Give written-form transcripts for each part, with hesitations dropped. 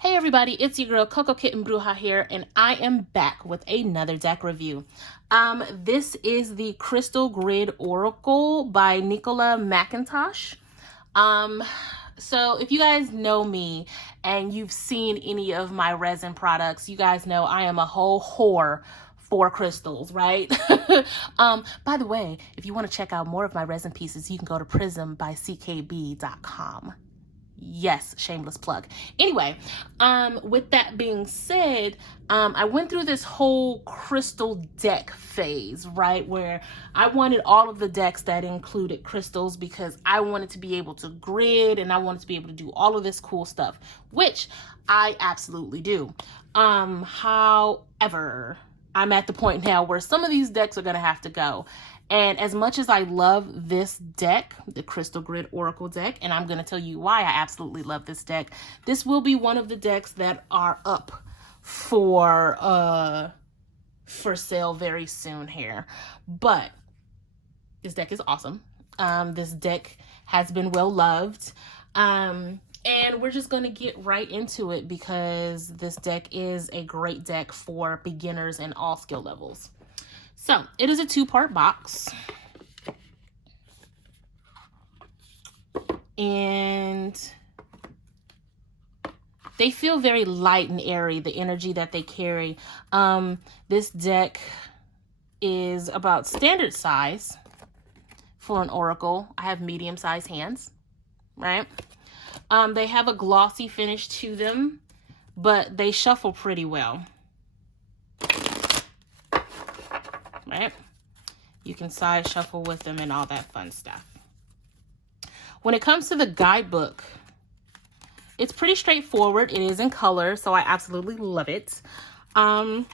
Hey everybody, it's your girl Coco Kitten Bruja here, and I am back with another deck review. This is the Crystal Grid Oracle by Nicola McIntosh. So if you guys know me and you've seen any of my resin products, you guys know I am a whole whore for crystals, right? By the way, if you want to check out more of my resin pieces, you can go to prismbyckb.com. Yes, shameless plug. Anyway, with that being said, I went through this whole crystal deck phase, right? Where I wanted all of the decks that included crystals because I wanted to be able to grid and I wanted to be able to do all of this cool stuff, which I absolutely do. However, I'm at the point now where some of these decks are going to have to go. And as much as I love this deck, the Crystal Grid Oracle deck, and I'm going to tell you why I absolutely love this deck, this will be one of the decks that are up for sale very soon here. But this deck is awesome. This deck has been well loved. And we're just going to get right into it because this deck is a great deck for beginners and all skill levels. So, it is a two-part box. And they feel very light and airy, the energy that they carry. This deck is about standard size for an oracle. I have medium-sized hands, right? They have a glossy finish to them, but they shuffle pretty well. Right? You can side shuffle with them and all that fun stuff. When it comes to the guidebook, it's pretty straightforward. It is in color, so I absolutely love it. The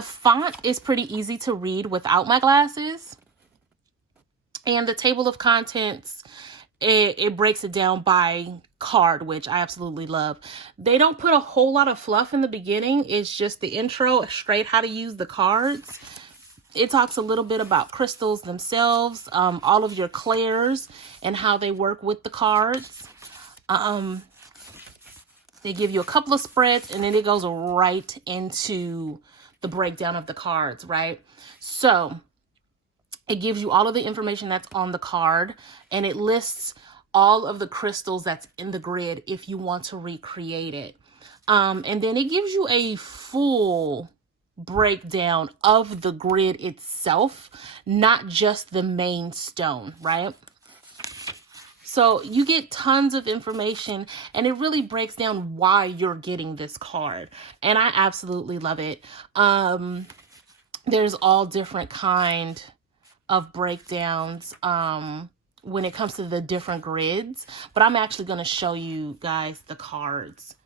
font is pretty easy to read without my glasses. And the table of contents, it breaks it down by card, which I absolutely love. They don't put a whole lot of fluff in the beginning. It's just the intro, straight how to use the cards. It talks a little bit about crystals themselves, all of your clairs and how they work with the cards. They give you a couple of spreads and then it goes right into the breakdown of the cards, right? So it gives you all of the information that's on the card and it lists all of the crystals that's in the grid if you want to recreate it. And then it gives you a full breakdown of the grid itself, not just the main stone, right? So you get tons of information and it really breaks down why you're getting this card. And I absolutely love it. There's all different kind of breakdowns when it comes to the different grids, but I'm actually going to show you guys the cards.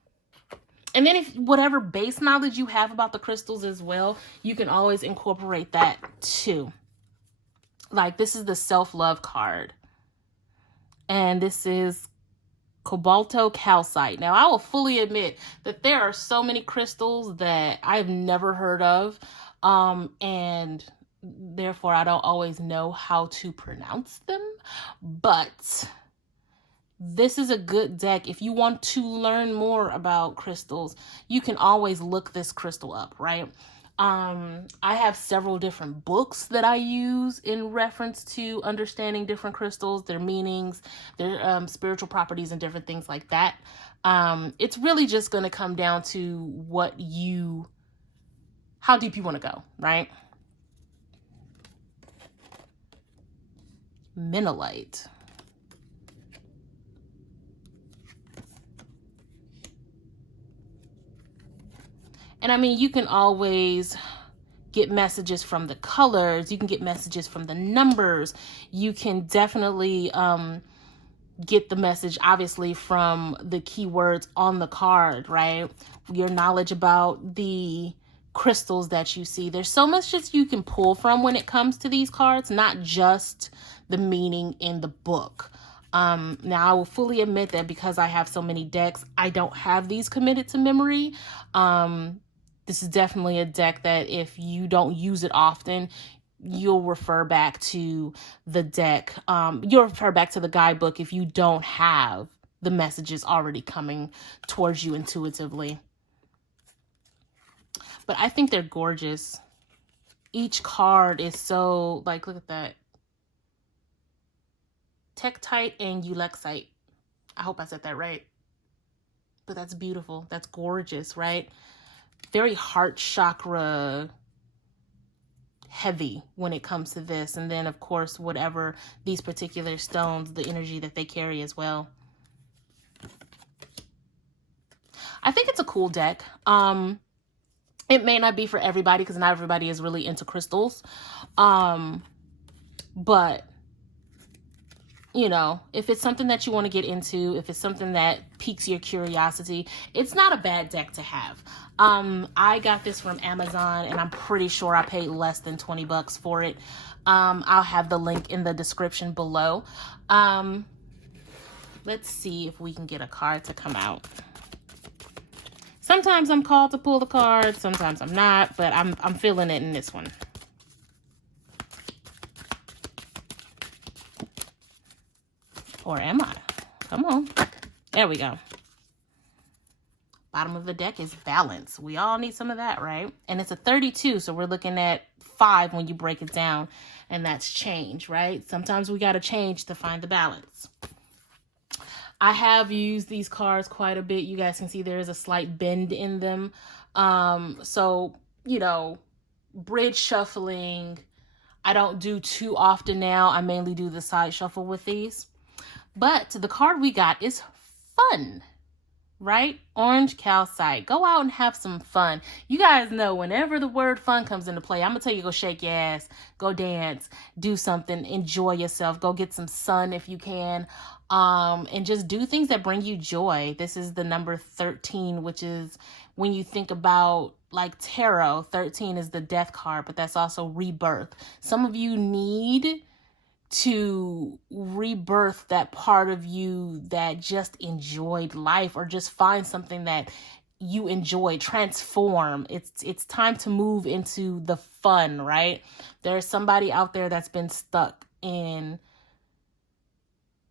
And then if whatever base knowledge you have about the crystals as well, you can always incorporate that too. Like this is the self-love card. And this is Cobalto Calcite. Now I will fully admit that there are so many crystals that I've never heard of. And therefore I don't always know how to pronounce them. But this is a good deck. If you want to learn more about crystals, you can always look this crystal up, right? I have several different books that I use in reference to understanding different crystals, their meanings, their spiritual properties and different things like that. It's really just going to come down to how deep you want to go, right? Minnelite. And I mean, you can always get messages from the colors. You can get messages from the numbers. You can definitely get the message, obviously, from the keywords on the card, right? Your knowledge about the crystals that you see. There's so much that you can pull from when it comes to these cards, not just the meaning in the book. Now, I will fully admit that because I have so many decks, I don't have these committed to memory. This is definitely a deck that if you don't use it often, you'll refer back to the deck. You'll refer back to the guidebook if you don't have the message is already coming towards you intuitively. But I think they're gorgeous. Each card is so, like, look at that. Tektite and Ulexite. I hope I said that right. But that's beautiful. That's gorgeous, right? Very heart chakra heavy when it comes to this. And then, of course, whatever these particular stones, the energy that they carry as well. I think it's a cool deck. It may not be for everybody because not everybody is really into crystals. But, you know, if it's something that you want to get into, if it's something that piques your curiosity, it's not a bad deck to have. I got this from Amazon and I'm pretty sure I paid less than 20 bucks for it. I'll have the link in the description below. Let's see if we can get a card to come out. Sometimes I'm called to pull the cards, sometimes I'm not, but I'm feeling it in this one. Or am I? Come on. There we go. Bottom of the deck is balance. We all need some of that, right? And it's a 32, so we're looking at 5 when you break it down, and that's change, right? Sometimes we got to change to find the balance. I have used these cards quite a bit. You guys can see there is a slight bend in them. So, you know, bridge shuffling, I don't do too often now. I mainly do the side shuffle with these. But the card we got is fun, right? Orange calcite. Go out and have some fun. You guys know whenever the word fun comes into play, I'm going to tell you, go shake your ass, go dance, do something, enjoy yourself, go get some sun if you can, and just do things that bring you joy. This is the number 13, which is when you think about like tarot, 13 is the death card, but that's also rebirth. Some of you need to rebirth that part of you that just enjoyed life, or just find something that you enjoy, transform. It's time to move into the fun, right? There's somebody out there that's been stuck in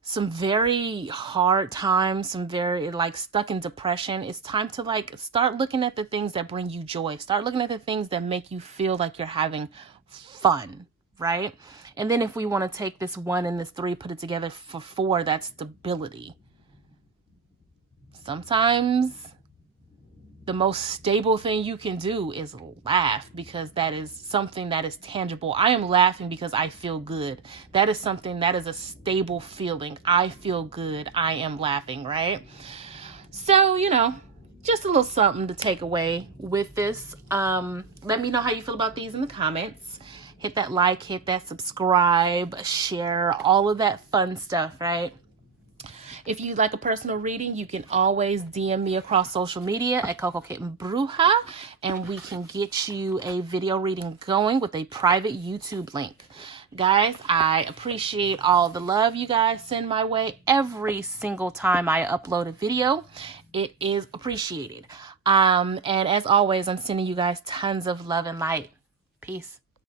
some very hard times, some very like stuck in depression. It's time to like start looking at the things that bring you joy. Start looking at the things that make you feel like you're having fun, right? And then if we want to take this 1 and this 3, put it together for 4, that's stability. Sometimes the most stable thing you can do is laugh, because that is something that is tangible. I am laughing because I feel good. That is something that is a stable feeling. I feel good. I am laughing, right? So, you know, just a little something to take away with this. Let me know how you feel about these in the comments. Hit that like, hit that subscribe, share, all of that fun stuff, right? If you'd like a personal reading, you can always DM me across social media at Coco Kitten Bruja, and we can get you a video reading going with a private YouTube link. Guys, I appreciate all the love you guys send my way every single time I upload a video. It is appreciated. And as always, I'm sending you guys tons of love and light. Peace.